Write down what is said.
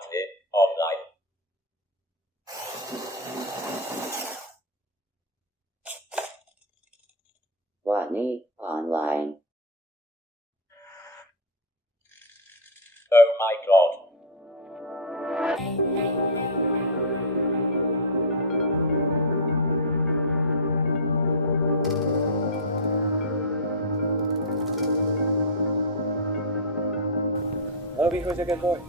Watney online. Watney online. Oh my god. I'll be who's a good boy.